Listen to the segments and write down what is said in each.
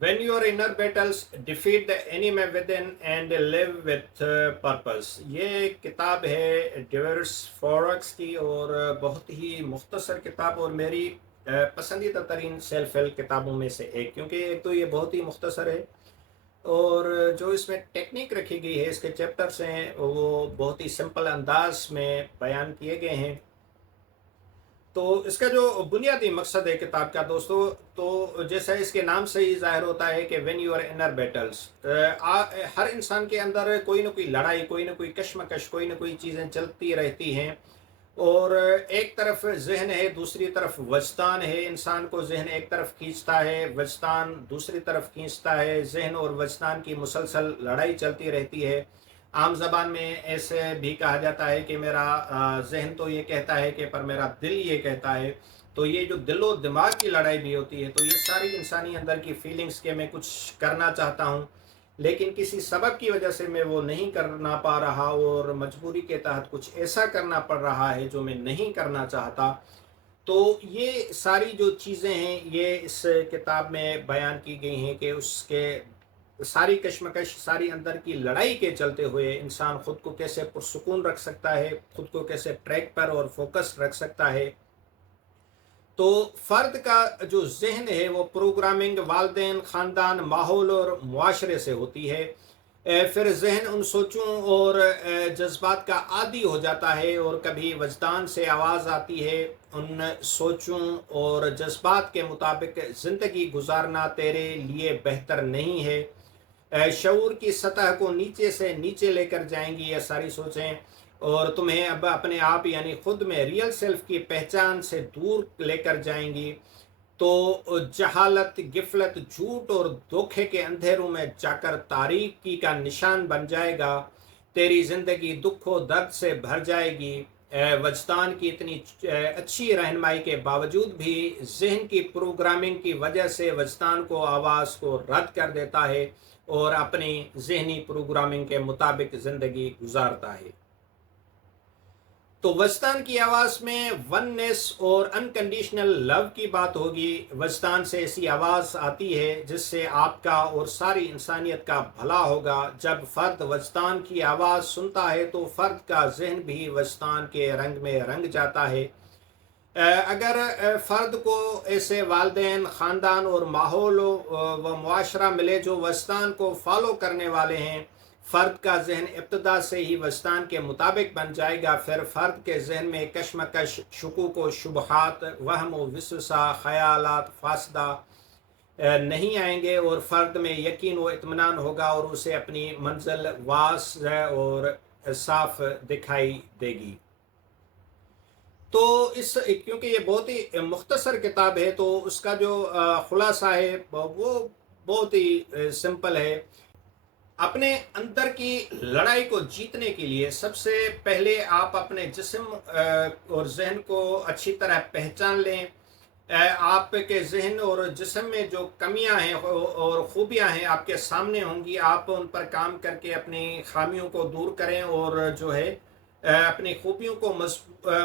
When your inner battles defeat the enemy within and live with purpose. یہ کتاب ہے divorce forex کی، اور بہت ہی مختصر کتاب، اور میری پسندیدہ ترین سیلف ہیلپ کتابوں میں سے ایک، کیونکہ ایک تو یہ بہت ہی مختصر ہے، اور جو اس میں ٹیکنیک رکھی گئی ہے، اس کے چیپٹرز ہیں وہ بہت ہی سمپل انداز میں بیان کیے گئے ہیں۔ تو اس کا جو بنیادی مقصد ہے کتاب کا دوستو، تو جیسا اس کے نام سے ہی ظاہر ہوتا ہے کہ وین یور انر بیٹلز، ہر انسان کے اندر کوئی نہ کوئی لڑائی، کوئی نہ کوئی کشمکش، کوئی نہ کوئی چیزیں چلتی رہتی ہیں، اور ایک طرف ذہن ہے، دوسری طرف وجدان ہے، انسان کو ذہن ایک طرف کھینچتا ہے، وجدان دوسری طرف کھینچتا ہے، ذہن اور وجدان کی مسلسل لڑائی چلتی رہتی ہے۔ عام زبان میں ایسے بھی کہا جاتا ہے کہ میرا ذہن تو یہ کہتا ہے کہ پر میرا دل یہ کہتا ہے۔ تو یہ جو دل و دماغ کی لڑائی بھی ہوتی ہے، تو یہ ساری انسانی اندر کی فیلنگز کے میں کچھ کرنا چاہتا ہوں، لیکن کسی سبب کی وجہ سے میں وہ نہیں کرنا پا رہا، اور مجبوری کے تحت کچھ ایسا کرنا پڑ رہا ہے جو میں نہیں کرنا چاہتا۔ تو یہ ساری جو چیزیں ہیں یہ اس کتاب میں بیان کی گئی ہیں کہ اس کے ساری کشمکش، ساری اندر کی لڑائی کے چلتے ہوئے انسان خود کو کیسے پرسکون رکھ سکتا ہے، خود کو کیسے ٹریک پر اور فوکس رکھ سکتا ہے۔ تو فرد کا جو ذہن ہے وہ پروگرامنگ والدین، خاندان، ماحول اور معاشرے سے ہوتی ہے۔ پھر ذہن ان سوچوں اور جذبات کا عادی ہو جاتا ہے، اور کبھی وجدان سے آواز آتی ہے، ان سوچوں اور جذبات کے مطابق زندگی گزارنا تیرے لیے بہتر نہیں ہے۔ شعور کی سطح کو نیچے سے نیچے لے کر جائیں گی یہ ساری سوچیں، اور تمہیں اب اپنے آپ یعنی خود میں ریئل سیلف کی پہچان سے دور لے کر جائیں گی۔ تو جہالت، غفلت، جھوٹ اور دھوکے کے اندھیروں میں جا کر تاریکی کا نشان بن جائے گا۔ تیری زندگی دکھ و درد سے بھر جائے گی۔ وجدان کی اتنی اچھی رہنمائی کے باوجود بھی ذہن کی پروگرامنگ کی وجہ سے وجدان کو آواز کو رد کر دیتا ہے، اور اپنی ذہنی پروگرامنگ کے مطابق زندگی گزارتا ہے۔ تو وجدان کی آواز میں وننس اور انکنڈیشنل لو کی بات ہوگی۔ وجدان سے ایسی آواز آتی ہے جس سے آپ کا اور ساری انسانیت کا بھلا ہوگا۔ جب فرد وجدان کی آواز سنتا ہے تو فرد کا ذہن بھی وجدان کے رنگ میں رنگ جاتا ہے۔ اگر فرد کو ایسے والدین، خاندان اور ماحول و معاشرہ ملے جو وجدان کو فالو کرنے والے ہیں، فرد کا ذہن ابتدا سے ہی وجدان کے مطابق بن جائے گا۔ پھر فرد کے ذہن میں کشمکش، شکوک و شبہات، وہم و وسوسہ، خیالات فاسدہ نہیں آئیں گے، اور فرد میں یقین و اطمینان ہوگا، اور اسے اپنی منزل واضح اور صاف دکھائی دے گی۔ تو کیونکہ یہ بہت ہی مختصر کتاب ہے، تو اس کا جو خلاصہ ہے وہ بہت ہی سمپل ہے۔ اپنے اندر کی لڑائی کو جیتنے کے لیے سب سے پہلے آپ اپنے جسم اور ذہن کو اچھی طرح پہچان لیں۔ آپ کے ذہن اور جسم میں جو کمیاں ہیں اور خوبیاں ہیں آپ کے سامنے ہوں گی، آپ ان پر کام کر کے اپنی خامیوں کو دور کریں، اور جو ہے اپنی خوبیوں کو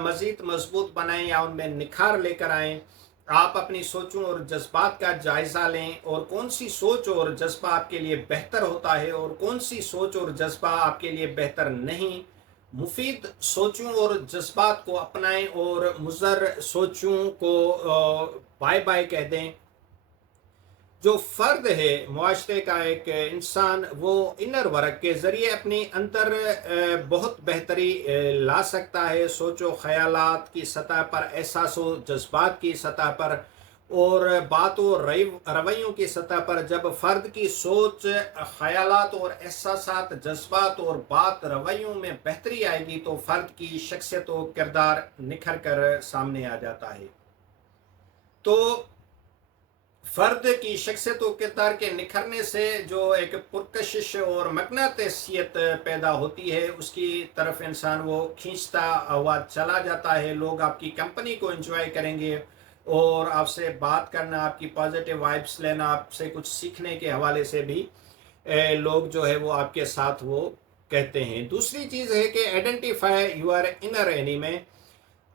مزید مضبوط بنائیں یا ان میں نکھار لے کر آئیں۔ آپ اپنی سوچوں اور جذبات کا جائزہ لیں، اور کون سی سوچ اور جذبہ آپ کے لیے بہتر ہوتا ہے اور کون سی سوچ اور جذبہ آپ کے لیے بہتر نہیں۔ مفید سوچوں اور جذبات کو اپنائیں، اور مضر سوچوں کو بائے بائے کہہ دیں۔ جو فرد ہے معاشرے کا ایک انسان، وہ انر ورک کے ذریعے اپنی اندر بہت بہتری لا سکتا ہے، سوچ و خیالات کی سطح پر، احساس و جذبات کی سطح پر، اور بات و رویوں کی سطح پر۔ جب فرد کی سوچ، خیالات اور احساسات، جذبات اور بات رویوں میں بہتری آئے گی تو فرد کی شخصیت و کردار نکھر کر سامنے آ جاتا ہے۔ تو فرد کی شخصیت و کردار کے نکھرنے سے جو ایک پرکشش اور مقناطیسیت پیدا ہوتی ہے، اس کی طرف انسان وہ کھینچتا ہوا چلا جاتا ہے۔ لوگ آپ کی کمپنی کو انجوائے کریں گے، اور آپ سے بات کرنا، آپ کی پازیٹیو وائبس لینا، آپ سے کچھ سیکھنے کے حوالے سے بھی لوگ جو ہے وہ آپ کے ساتھ وہ کہتے ہیں۔ دوسری چیز ہے کہ آئیڈینٹیفائی یور انر اینیمی۔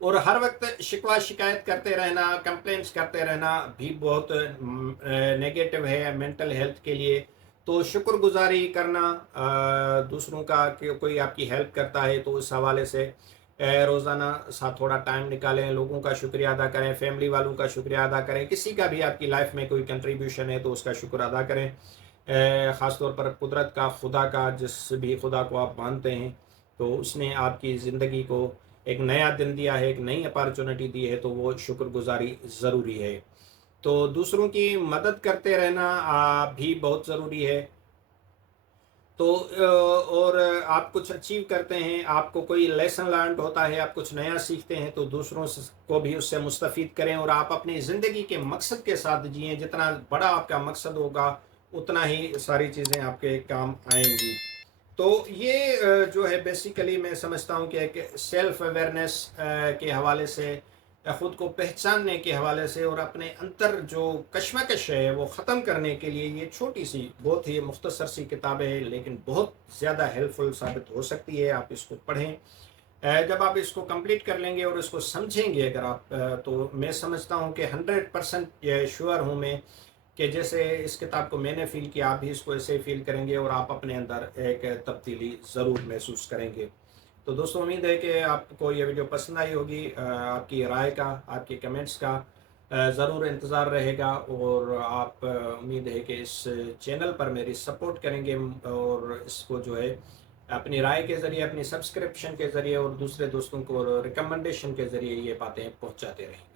اور ہر وقت شکوہ شکایت کرتے رہنا، کمپلینٹس کرتے رہنا بھی بہت نیگیٹو ہے مینٹل ہیلتھ کے لیے۔ تو شکر گزاری کرنا دوسروں کا کہ کوئی آپ کی ہیلپ کرتا ہے تو اس حوالے سے روزانہ ساتھ تھوڑا ٹائم نکالیں، لوگوں کا شکریہ ادا کریں، فیملی والوں کا شکریہ ادا کریں، کسی کا بھی آپ کی لائف میں کوئی کنٹریبیوشن ہے تو اس کا شکر ادا کریں، خاص طور پر قدرت کا، خدا کا، جس بھی خدا کو آپ مانتے ہیں تو اس نے آپ کی زندگی کو ایک نیا دن دیا ہے، ایک نئی اپارچونٹی دی ہے، تو وہ شکر گزاری ضروری ہے۔ تو دوسروں کی مدد کرتے رہنا بھی بہت ضروری ہے۔ تو اور آپ کچھ اچیو کرتے ہیں، آپ کو کوئی لیسن لرنڈ ہوتا ہے، آپ کچھ نیا سیکھتے ہیں تو دوسروں کو بھی اس سے مستفید کریں، اور آپ اپنی زندگی کے مقصد کے ساتھ جئیں۔ جتنا بڑا آپ کا مقصد ہوگا اتنا ہی ساری چیزیں آپ کے کام آئیں گی۔ تو یہ جو ہے بیسیکلی میں سمجھتا ہوں کہ ایک سیلف اویئرنیس کے حوالے سے، خود کو پہچاننے کے حوالے سے، اور اپنے اندر جو کشمکش ہے وہ ختم کرنے کے لیے یہ چھوٹی سی بہت ہی مختصر سی کتاب ہے، لیکن بہت زیادہ ہیلپ فل ثابت ہو سکتی ہے۔ آپ اس کو پڑھیں، جب آپ اس کو کمپلیٹ کر لیں گے اور اس کو سمجھیں گے اگر آپ، تو میں سمجھتا ہوں کہ 100% شیور ہوں میں کہ جیسے اس کتاب کو میں نے فیل کیا، آپ بھی اس کو ایسے ہی فیل کریں گے اور آپ اپنے اندر ایک تبدیلی ضرور محسوس کریں گے۔ تو دوستوں امید ہے کہ آپ کو یہ ویڈیو پسند آئی ہوگی، آپ کی رائے کا، آپ کے کمنٹس کا ضرور انتظار رہے گا، اور آپ امید ہے کہ اس چینل پر میری سپورٹ کریں گے، اور اس کو جو ہے اپنی رائے کے ذریعے، اپنی سبسکرپشن کے ذریعے اور دوسرے دوستوں کو ریکمنڈیشن کے ذریعے یہ باتیں پہنچاتے رہیں۔